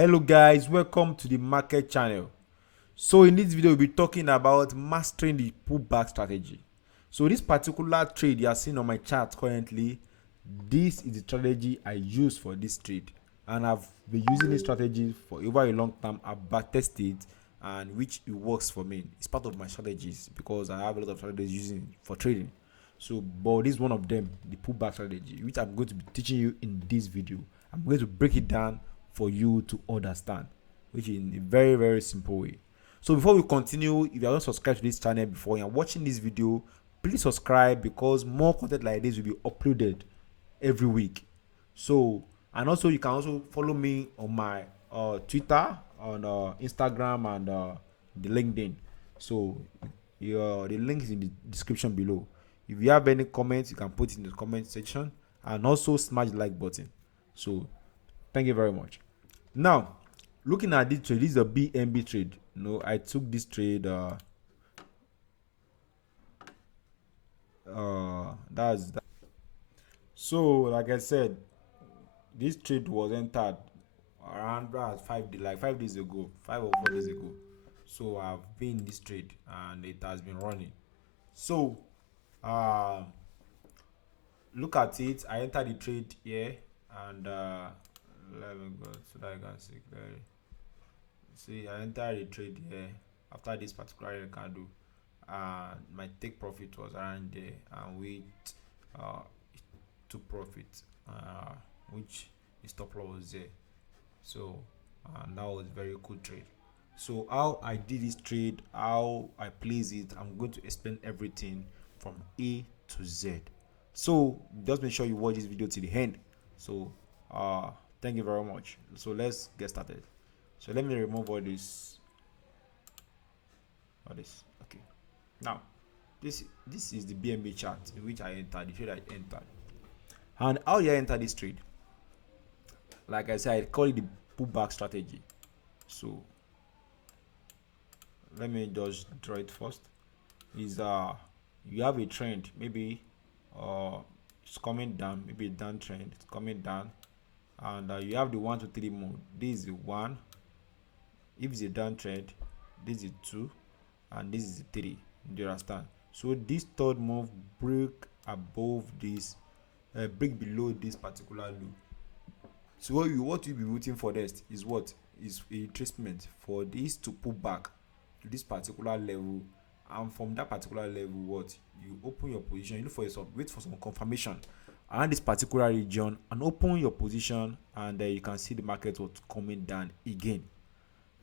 Hello guys, welcome to the market channel. So in this video we'll be talking about mastering the pullback strategy. So this particular trade you are seeing on my chart currently, this is the strategy I use for this trade, and I've been using this strategy for over a long time. I've backtested it, and which it works for me. It's part of my strategies because I have a lot of strategies using for trading. So but this is one of them, the pullback strategy, which I'm going to be teaching you in this video. I'm going to break it down for you to understand, which in a very simple way. So before we continue, if you are not subscribed to this channel before you are watching this video, please subscribe because more content like this will be uploaded every week. So, and also you can also follow me on my Twitter, on Instagram, and the LinkedIn. So the link is in the description below. If you have any comments, you can put it in the comment section, and also smash the like button. So thank you very much. Now, looking at this trade, this is a BNB trade. I took this trade. That's that. So, like I said, this trade was entered around 5 days, like 5 days ago, 5 or 4 days ago. So I've been in this trade and it has been running. So, uh, look at it. I entered the trade here, and let me go so that I can see clearly. See, I entered the trade here after this particular candle. My take profit was around there, and we took profit, which is stop loss was there. So, and that was very cool trade. So how I did this trade, how I place it, I'm going to explain everything from A to Z. So just make sure you watch this video to the end. So thank you very much. So let's get started. So let me remove all this. Okay. Now this is the BNB chart in which I entered, the trade I entered. And how you enter this trade? Like I said, I call it the pullback strategy. So let me just draw it first. Is you have a trend, maybe it's coming down, maybe a downtrend, it's coming down, and you have the 1 to 3 mode. This is the 1. If it's a downtrend, this is 2, and this is the 3. Do you understand? So this third move break above this, break below this particular low. So what you be waiting for next is what is a retracement for this to pull back to this particular level, and from that particular level, what you open your position, you look for yourself, wait for some confirmation around this particular region, and open your position, and you can see the market what coming down again.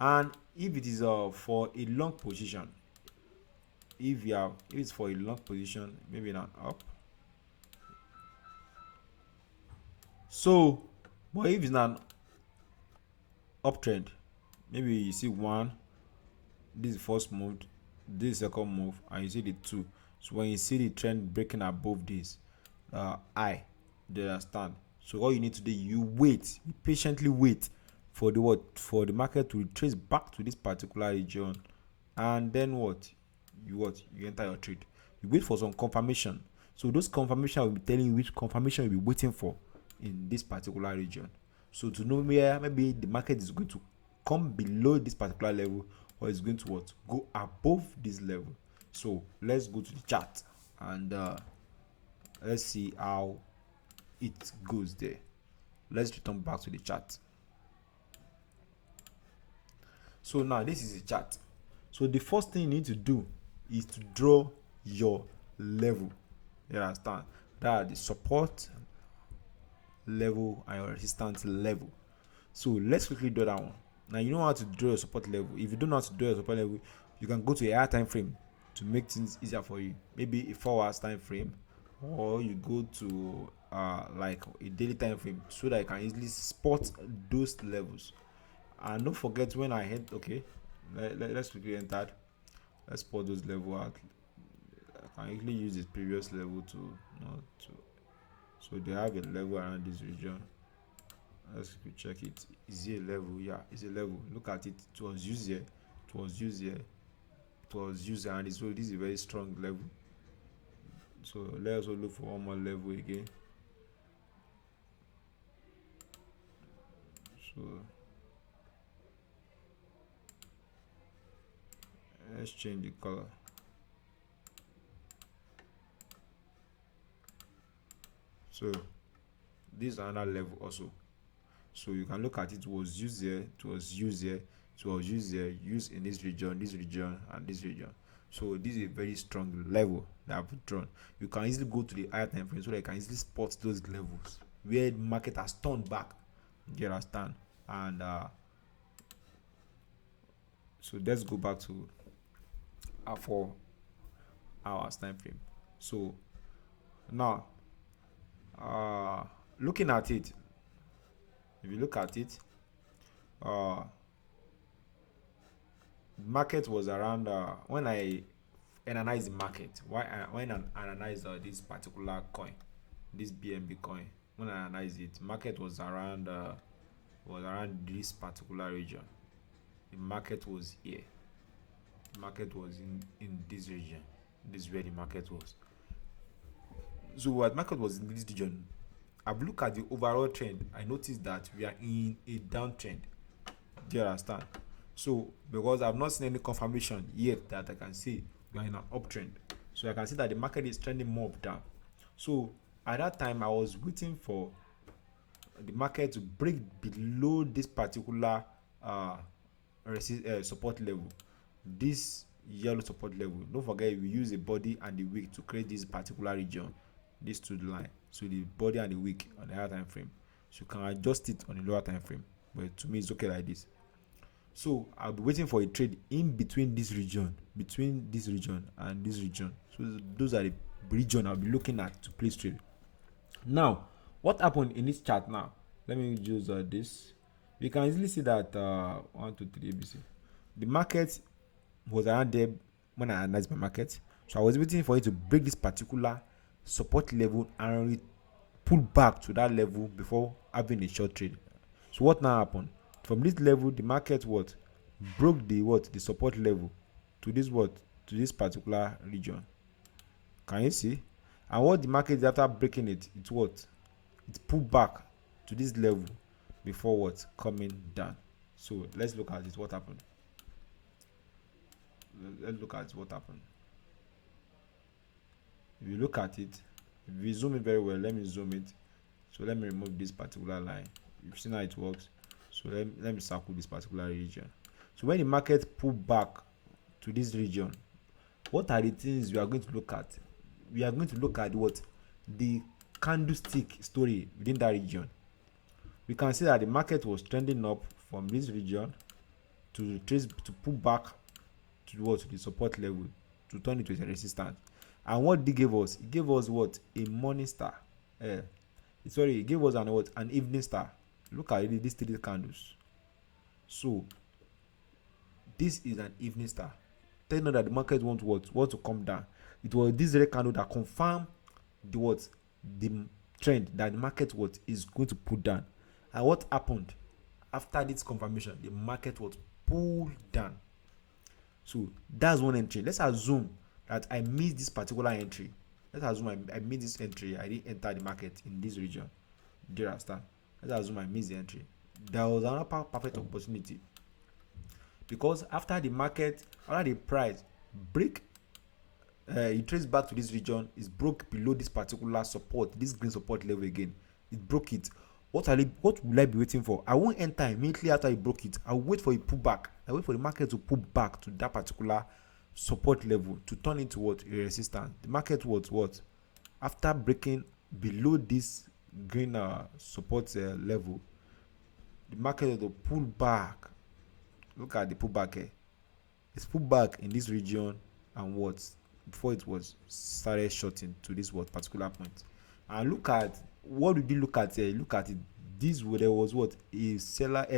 And if it is for a long position, if it's for a long position, maybe not up. So, but if it's not uptrend, maybe you see 1, this is the first move, this is second move, and you see the 2. So when you see the trend breaking above this high, do you understand? So all you need to do, you patiently wait for the market to retrace back to this particular region, and then you enter your trade. You wait for some confirmation. So those confirmation will be telling you which confirmation you'll be waiting for in this particular region. So to know where maybe the market is going to come below this particular level, or is going to go above this level. So let's go to the chart, and let's see how it goes there. Let's return back to the chart. So now this is the chart. So the first thing you need to do is to draw your level. You understand? That is the support level and your resistance level. So let's quickly draw that one. Now you know how to draw your support level. If you don't know how to draw your support level, you can go to a higher time frame to make things easier for you. Maybe a 4 hours time frame, or you go to like a daily time frame, so that you can easily spot those levels. And don't forget, when I hit, okay, let's quickly enter. Let's spot those levels out. I can easily use the previous level to not to. So they have a level around this region. Let's check it. Is it a level? Yeah, it's a level. Look at it. It was used here. It was used here. It was used here, and this is a very strong level. So let's also look for one more level again. So let's change the color. So this is another level also. So you can look at it, was used here, it was used here, it was used here, used in this region, and this region. So this is a very strong level that I've drawn. You can easily go to the higher time frame so that you can easily spot those levels where the market has turned back. You understand? And so let's go back to our 4 hours time frame. So now looking at it, if you look at it, market was around when I analyze the market, when I analyze this particular coin, this BNB coin, when I analyze it, market was around this particular region. The market was here. The market was in this region. This is where the market was. So what market was in this region, I've looked at the overall trend. I noticed that we are in a downtrend. Do you understand? So because I've not seen any confirmation yet that I can see we are in an uptrend, so I can see that the market is trending more down. So at that time I was waiting for the market to break below this particular support level, this yellow support level. Don't forget we use a body and the wick to create this particular region, this two line. So the body and the wick on the higher time frame, so you can adjust it on the lower time frame, but to me it's okay like this. So I'll be waiting for a trade in between this region, and this region. So those are the region I'll be looking at to place trade. Now what happened in this chart? Now let me use this. You can easily see that 1 2 3 ABC, the market was around there when I analyzed my market. So I was waiting for it to break this particular support level and pull back to that level before having a short trade. So what now happened? From this level, the market broke the support level to this particular region. Can you see? And what the market did after breaking it, it pulled back to this level before coming down. So let's look at it. What happened? Let's look at what happened. If you look at it, if you zoom it very well, let me zoom it. So let me remove this particular line. You've seen how it works. So let me circle this particular region. So when the market pulled back to this region, what are the things we are going to look at? We are going to look at the candlestick story within that region. We can see that the market was trending up from this region to pull back to the support level, to turn it into a resistance. And what it gave us? It gave us a morning star. It gave us an evening star. Look at these 3 candles. So this is an evening star. Tell you that the market want to come down. It was this red candle that confirmed the trend that the market is going to put down. And what happened after this confirmation? The market was pulled down. So that's one entry. Let's assume that I missed this particular entry. Let's assume I missed this entry. I didn't enter the market in this region. Do you understand? Let's assume I missed the entry. There was another perfect opportunity, because after the price break, it traced back to this region, is broke below this particular support, this green support level again. It broke it. What will I be waiting for? I won't enter immediately after it broke it. I'll wait for a pullback. I wait for the market to pull back to that particular support level to turn into a resistance. The market after breaking below this green support level, the market will pull back. Look at the pullback here. It's pulled back in this region, and before it started shorting to this particular point. And look at what did you look at here? Look at it. There was a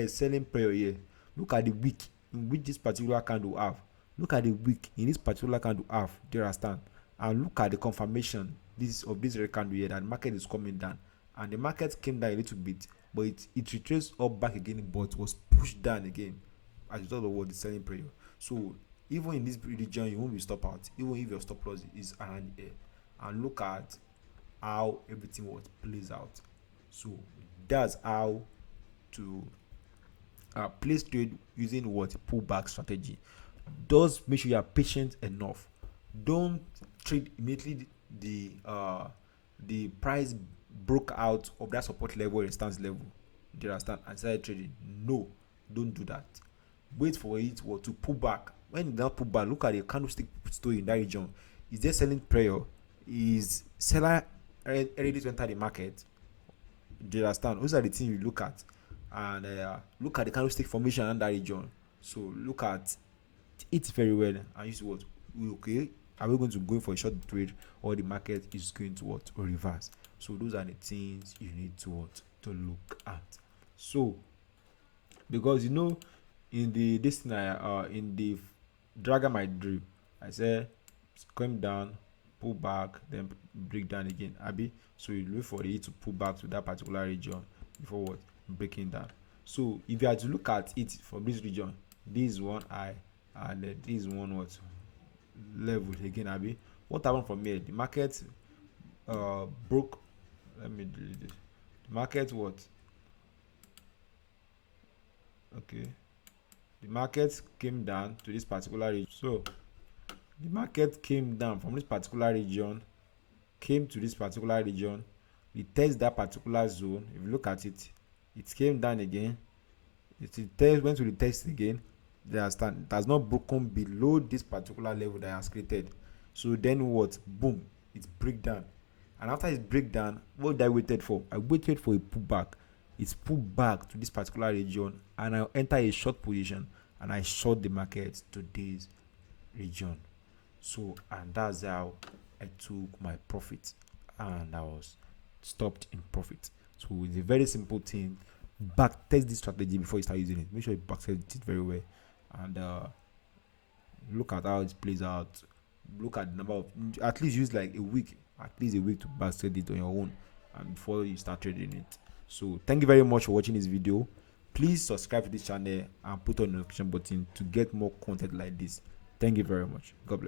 selling prayer here. Look at the wick in which this particular candle have. Look at the wick in this particular candle have. Do you understand? And look at the confirmation of this red candle here that the market is coming down. And the market came down a little bit, but it retraced up back again, but was pushed down again as a result of the selling prayer. So even in this region, you won't be stop out, even if your stop loss is around here. And look at how everything plays out. So that's how to place trade using pullback strategy. Just make sure you are patient enough. Don't trade immediately the price broke out of that support level or resistance level. Do you understand? And started trading. No, don't do that. Wait for it to pull back. When it now pull back, look at the candlestick story in that region. Is there selling prayer? Is seller ready to enter the market? Do you understand? Those are the things you look at. And look at the candlestick formation in that region. So look at it very well and you see what okay, are we going to go for a short trade, or the market is going to what, or reverse? So those are the things you need to look at. So because in the this thing in the dragon my drill, I said come down, pull back, then break down again, Abby. So you look for it to pull back to that particular region before what, breaking down. So if you had to look at it from this region, this one high and this one what level again, Abby. What happened from here? The market broke. Let me delete this. The market what? Okay. The market came down to this particular region. So the market came down from this particular region, came to this particular region. It tests that particular zone. If you look at it, it came down again. It went to the test again. They understand it has not broken below this particular level that I has created. So then what? Boom, it's break down. And after it's break down, what did I waited for? I waited for a pullback. It's pulled back to this particular region, and I enter a short position and I short the market to this region. So and that's how I took my profit and I was stopped in profit. So it's a very simple thing. Back test this strategy before you start using it. Make sure you back test it very well and look at how it plays out. Look at the number of, at least use like a week, at least a week to back test it on your own and before you start trading it. So thank you very much for watching this video. Please subscribe to this channel and put on the notification button to get more content like this. Thank you very much. God bless.